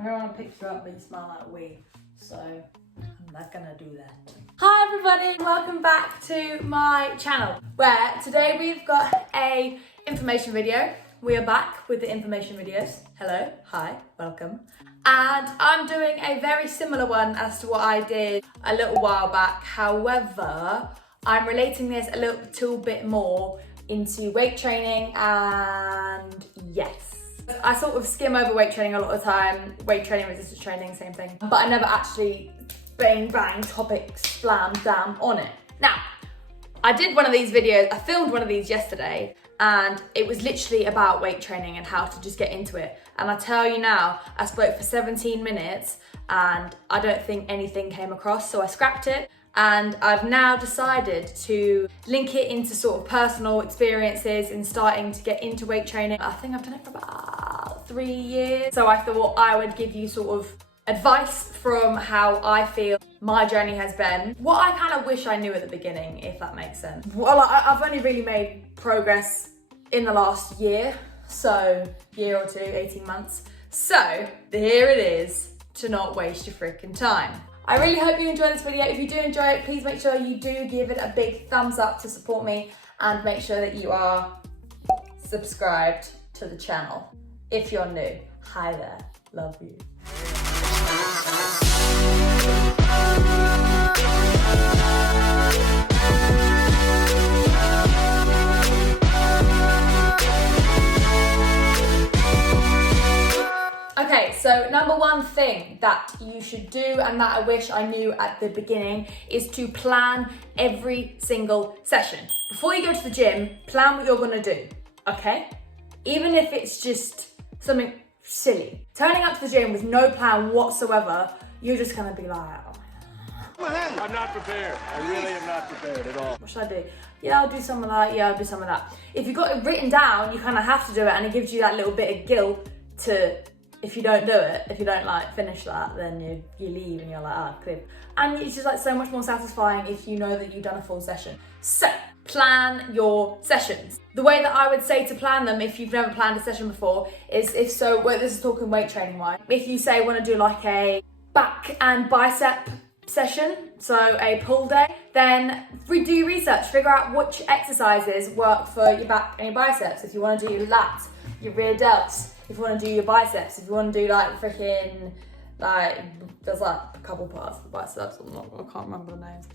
I don't want to pick you up, but you smell like weed, so I'm not gonna do that. Hi everybody, welcome back to my channel, where today we've got a information video. We are back with the information videos. Hello, hi, welcome. And I'm doing a very similar one as to what I did a little while back. However, I'm relating this a little bit more into weight training, and yes. I sort of skim over weight training a lot of the time. Weight training, resistance training, same thing. But I never actually bang topics slammed down on it. Now, I did one of these videos, I filmed one of these yesterday, and it was literally about weight training and how to just get into it. And I tell you now, I spoke for 17 minutes and I don't think anything came across, so I scrapped it. And I've now decided to link it into sort of personal experiences and starting to get into weight training. I think I've done it for about 3 years. So I thought I would give you sort of advice from how I feel my journey has been. What I kind of wish I knew at the beginning, if that makes sense. Well, I've only really made progress in the last year. So, year or two, 18 months. So, here it is to not waste your freaking time. I really hope you enjoy this video. If you do enjoy it, please make sure you do give it a big thumbs up to support me, and make sure that you are subscribed to the channel. If you're new, hi there, love you. Okay, so number one thing that you should do, and that I wish I knew at the beginning, is to plan every single session. Before you go to the gym, plan what you're gonna do, okay? Even if it's just something silly. Turning up to the gym with no plan whatsoever, you're just gonna be like, oh my God. I'm not prepared. I really am not prepared at all. What should I do? Yeah, I'll do some of that, yeah, I'll do some of that. If you've got it written down, you kind of have to do it, and it gives you that little bit of guilt to, if you don't do it, if you don't like finish that, then you leave and you're like, ah, crib. And it's just like so much more satisfying if you know that you've done a full session. So, plan your sessions. The way that I would say to plan them, if you've never planned a session before, is well, this is talking weight training wise. If you say want to do like a back and bicep session, so a pull day, then do your research, figure out which exercises work for your back and your biceps. If you want to do your lats, your rear delts, if you want to do your biceps, if you want to do like freaking, like, there's like a couple parts of the biceps, I can't remember the names.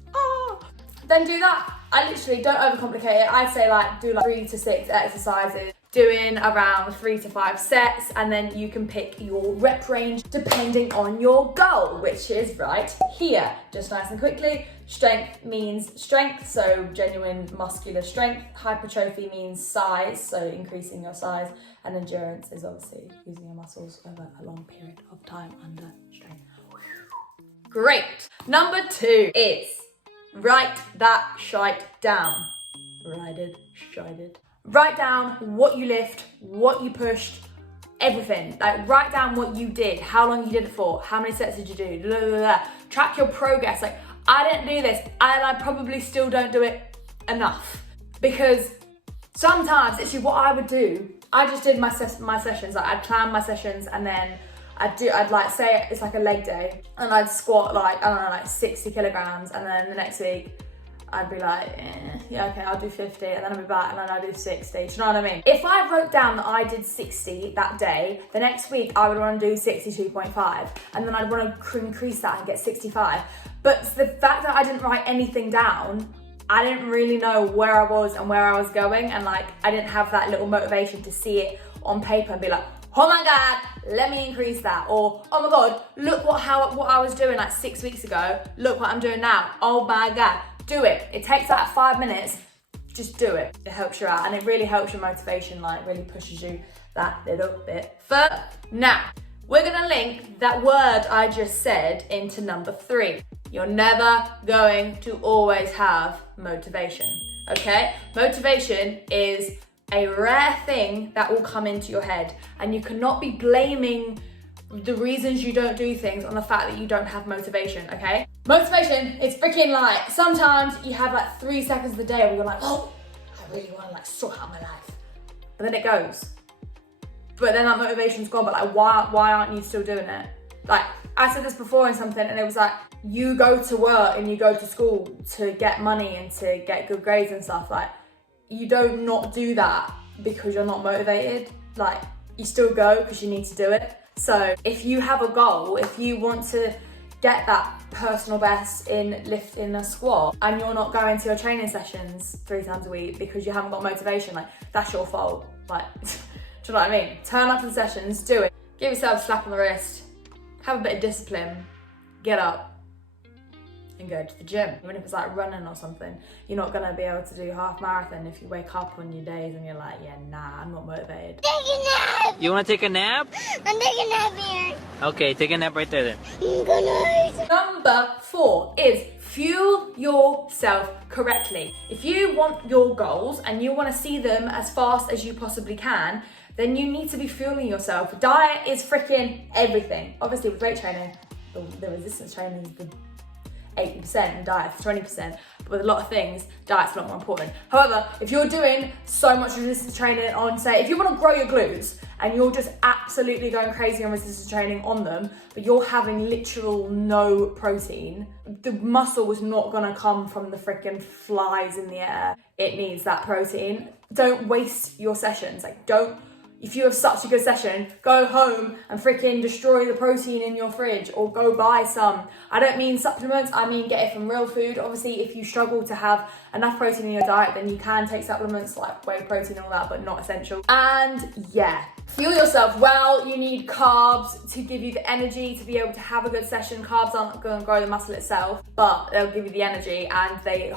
Then do that. I literally don't overcomplicate it. I say like do like 3 to 6 exercises, doing around 3 to 5 sets, and then you can pick your rep range depending on your goal, which is right here. Just nice and quickly. Strength means strength, so genuine muscular strength. Hypertrophy means size, so increasing your size. And endurance is obviously using your muscles over a long period of time under strain. Great. Number 2 is write that shite down. Write down what you lift, what you pushed, everything. Like, write down what you did, how long you did it for, how many sets did you do, blah, blah, blah. Track your progress. Like, I didn't do this, and I probably still don't do it enough, because sometimes it's what I would do. I just did my sessions. Like, I'd plan my sessions, and then I'd like say it's like a leg day, and I'd squat like, I don't know, like 60 kilograms, and then the next week I'd be like, yeah, okay, I'll do 50, and then I'll be back, and then I'll do 60. Do you know what I mean? If I wrote down that I did 60 that day, the next week I would want to do 62.5, and then I'd want to increase that and get 65. But the fact that I didn't write anything down, I didn't really know where I was and where I was going, and like, I didn't have that little motivation to see it on paper and be like, oh my God, let me increase that. Or, oh my God, look what I was doing like 6 weeks ago. Look what I'm doing now. Oh my God, do it. It takes like 5 minutes. Just do it. It helps you out, and it really helps your motivation, like really pushes you that little bit further. Now, we're gonna link that word I just said into number 3. You're never going to always have motivation, okay? Motivation is a rare thing that will come into your head, and you cannot be blaming the reasons you don't do things on the fact that you don't have motivation, okay? Motivation is freaking like, sometimes you have like 3 seconds of the day where you're like, oh, I really want to like sort out my life. But then it goes. but then that motivation's gone. But like, why aren't you still doing it? Like, I said this before in something, and it was like, you go to work and you go to school to get money and to get good grades and stuff. Like, you don't not do that because you're not motivated. Like, you still go because you need to do it. So if you have a goal, if you want to get that personal best in lifting a squat and you're not going to your training sessions 3 times a week because you haven't got motivation, like, that's your fault. Like, do you know what I mean? Turn up to the sessions, do it. Give yourself a slap on the wrist, have a bit of discipline, get up and go to the gym. Even if it's like running or something, you're not gonna be able to do half marathon if you wake up on your days and you're like, yeah, nah, I'm not motivated. Take a nap! You want to take a nap? I'm taking a nap here. Okay, take a nap right there then. Good night. Number 4 is fuel yourself correctly. If you want your goals and you want to see them as fast as you possibly can, then you need to be fueling yourself. Diet is freaking everything. Obviously with weight training, the resistance training is the 80% and diet's 20%, but with a lot of things, diet's a lot more important. However, if you're doing so much resistance training on, say, if you want to grow your glutes and you're just absolutely going crazy on resistance training on them, but you're having literal no protein, the muscle is not gonna come from the freaking flies in the air. It needs that protein. Don't waste your sessions. Like, if you have such a good session, go home and freaking destroy the protein in your fridge or go buy some. I don't mean supplements, I mean get it from real food. Obviously, if you struggle to have enough protein in your diet, then you can take supplements like whey protein and all that, but not essential. And yeah, fuel yourself well. You need carbs to give you the energy to be able to have a good session. Carbs aren't going to grow the muscle itself, but they'll give you the energy and they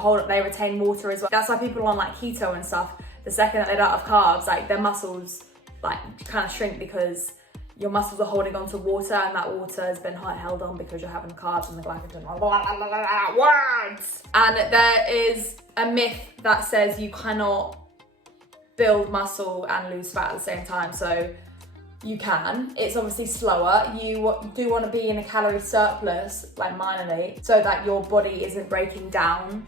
retain water as well. That's why people on like keto and stuff, the second that they don't have carbs, like their muscles like kind of shrink because your muscles are holding on to water and that water has been held on because you're having carbs and the glycogen. Words! And there is a myth that says you cannot build muscle and lose fat at the same time. So you can. It's obviously slower. You do want to be in a calorie surplus, like minorly, so that your body isn't breaking down.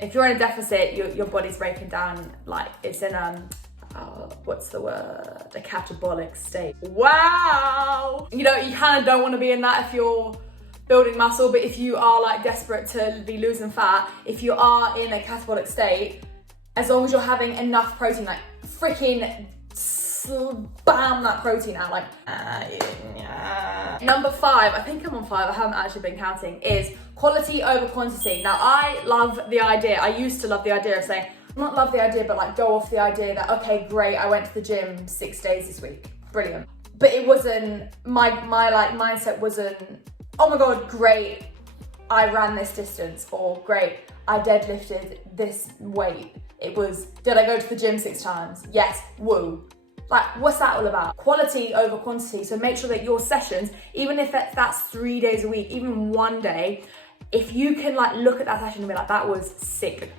If you're in a deficit, your body's breaking down, like it's in what's the word? A catabolic state. Wow! You know, you kind of don't want to be in that if you're building muscle, but if you are like desperate to be losing fat, if you are in a catabolic state, as long as you're having enough protein, like freaking bam that protein out, like Number 5, I think I'm on 5, I haven't actually been counting, is quality over quantity. Now I love the idea, I used to love the idea of saying, not love the idea, but like go off the idea that, okay, great, I went to the gym 6 days this week, brilliant. But it wasn't, my like mindset wasn't, oh my God, great, I ran this distance, or great, I deadlifted this weight. It was, did I go to the gym 6 times? Yes, woo. Like, what's that all about? Quality over quantity. So make sure that your sessions, even if that's 3 days a week, even one day, if you can like look at that session and be like, that was sick.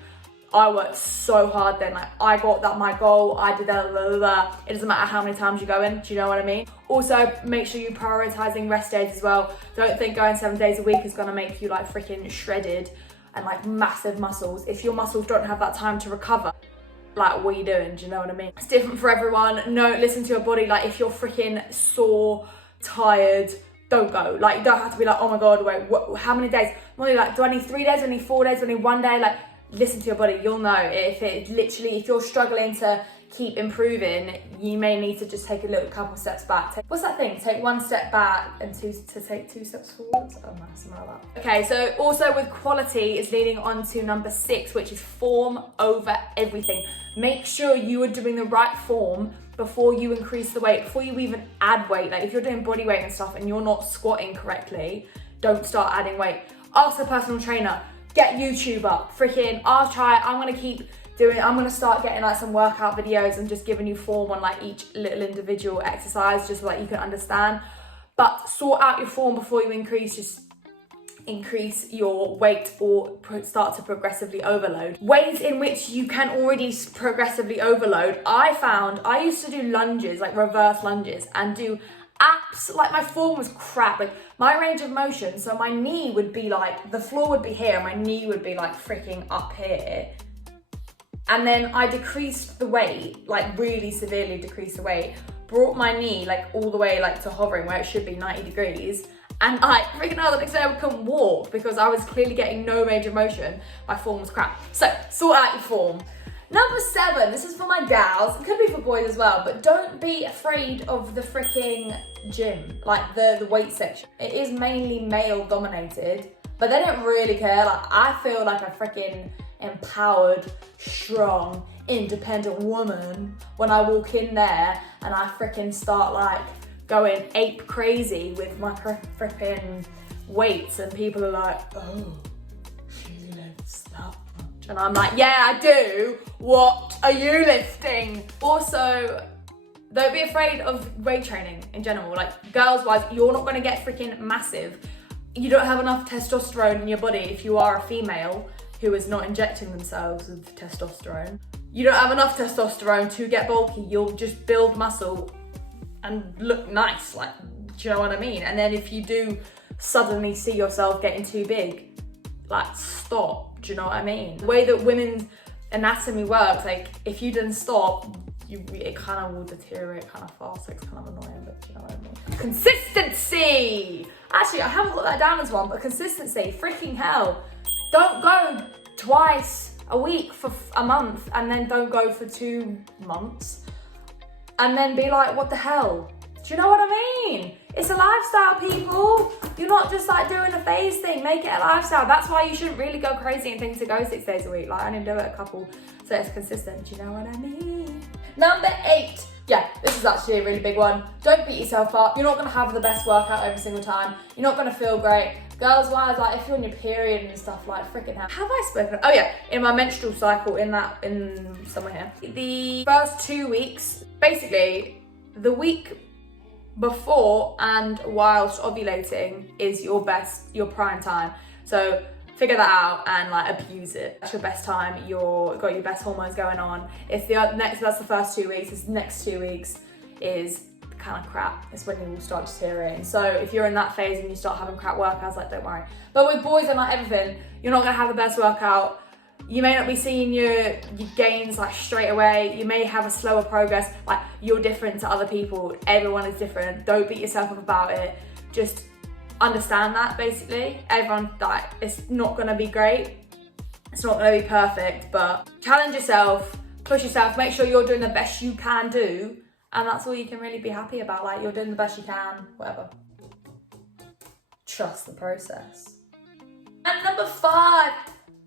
I worked so hard then, like I got that, my goal, I did that, blah, blah, blah. It doesn't matter how many times you go in, do you know what I mean? Also, make sure you're prioritizing rest days as well. Don't think going 7 days a week is gonna make you like freaking shredded and like massive muscles. If your muscles don't have that time to recover, like what are you doing, do you know what I mean? It's different for everyone. No, listen to your body. Like if you're freaking sore, tired, don't go. Like you don't have to be like, oh my God, wait, how many days? Only like, do I need 3 days, do I need 4 days, do I need 1 day? Like, listen to your body, you'll know. If you're struggling to keep improving, you may need to just take a little couple steps back. What's that thing? Take 1 step back and take 2 steps forwards? Oh no, something like that. Okay, so also with quality is leading on to number 6, which is form over everything. Make sure you are doing the right form before you increase the weight, before you even add weight. Like if you're doing body weight and stuff and you're not squatting correctly, don't start adding weight. Ask a personal trainer. Get YouTube up, freaking, I'll try it. I'm gonna start getting like some workout videos and just giving you form on like each little individual exercise, just so that you can understand. But sort out your form before you increase your weight or start to progressively overload. Ways in which you can already progressively overload. I used to do lunges, like reverse lunges, and do like my form was crap. Like my range of motion, so my knee would be like, the floor would be here, my knee would be like freaking up here. And then I decreased the weight, like really severely decreased the weight, brought my knee like all the way like to hovering where it should be 90 degrees. And like freaking out the next day I couldn't walk because I was clearly getting no range of motion. My form was crap. So sort out your form. Number 7, this is for my gals, it could be for boys as well, but don't be afraid of the freaking gym, like the weight section. It is mainly male dominated, but they don't really care. Like I feel like a freaking empowered, strong, independent woman when I walk in there and I freaking start like going ape crazy with my freaking weights, and people are like, oh, she lifts that much. And I'm like, yeah, I do. What are you lifting? Also, don't be afraid of weight training in general. Like girls wise, you're not gonna get freaking massive. You don't have enough testosterone in your body if you are a female who is not injecting themselves with testosterone. You don't have enough testosterone to get bulky. You'll just build muscle and look nice, like, do you know what I mean? And then if you do suddenly see yourself getting too big, like stop, do you know what I mean? The way that women's anatomy works, like if you didn't stop, it kind of will deteriorate kind of fast, so it's kind of annoying, but do you know what I mean? Consistency! Actually, I haven't got that down as one, but consistency, freaking hell. Don't go twice a week for a month and then don't go for 2 months. And then be like, what the hell? Do you know what I mean? It's a lifestyle, people. You're not just like doing a phase thing, make it a lifestyle. That's why you shouldn't really go crazy and think to go 6 days a week. Like I only do it a couple, so it's consistent. Do you know what I mean? Number 8. Yeah, this is actually a really big one. Don't beat yourself up. You're not gonna have the best workout every single time. You're not gonna feel great. Girls wise, like if you're on your period and stuff, like freaking hell. Have I spoken? Oh yeah, in my menstrual cycle, in somewhere here. The first 2 weeks, basically the week before and whilst ovulating is your prime time. So figure that out and like abuse it. That's your best time. You've got your best hormones going on. If that's the first 2 weeks. The next 2 weeks is kind of crap. It's when you will start deteriorating. So if you're in that phase and you start having crap workouts, like don't worry. But with boys and like everything, you're not gonna have the best workout. You may not be seeing your gains like straight away. You may have a slower progress. Like you're different to other people. Everyone is different. Don't beat yourself up about it. Just understand that basically. Everyone, like, it's not gonna be great. It's not gonna be perfect, but challenge yourself, push yourself, make sure you're doing the best you can do. And that's all you can really be happy about. Like you're doing the best you can, whatever. Trust the process. And number 5.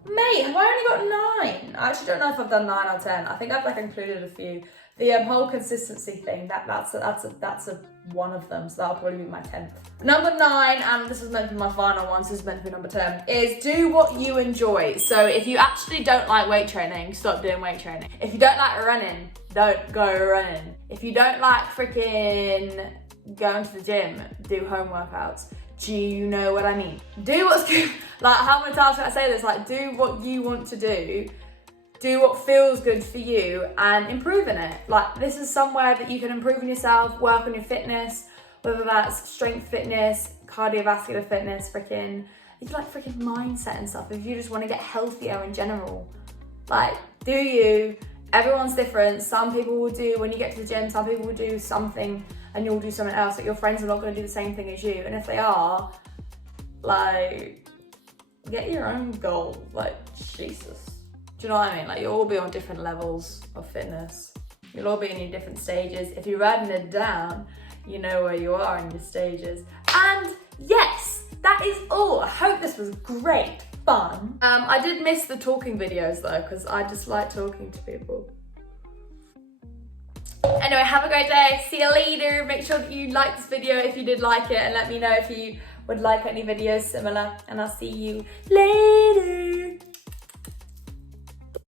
Mate, have I only got 9? I actually don't know if I've done 9 or 10. I think I've like included a few. The whole consistency thing, that's a one of them, so that'll probably be my 10th. Number 9, and this is meant to be my final one, so this is meant to be number 10, is do what you enjoy. So if you actually don't like weight training, stop doing weight training. If you don't like running, don't go running. If you don't like freaking going to the gym, do home workouts. Do you know what I mean? Do what's good. Like, how many times can I say this? Like, do what you want to do. Do what feels good for you and improve in it. Like, this is somewhere that you can improve in yourself, work on your fitness, whether that's strength fitness, cardiovascular fitness, it's like freaking mindset and stuff. If you just want to get healthier in general, like, do you. Everyone's different. Some people will do, when you get to the gym, some people will do something and you'll do something else. Like your friends are not going to do the same thing as you. And if they are, like, get your own goal. Like, Jesus. Do you know what I mean? Like, you'll all be on different levels of fitness. You'll all be in your different stages. If you're writing it down, you know where you are in your stages. And yes, that is all. I hope this was great fun. I did miss the talking videos though, because I just like talking to people. Anyway, have a great day. See you later. Make sure that you like this video if you did like it, and let me know if you would like any videos similar, and I'll see you later.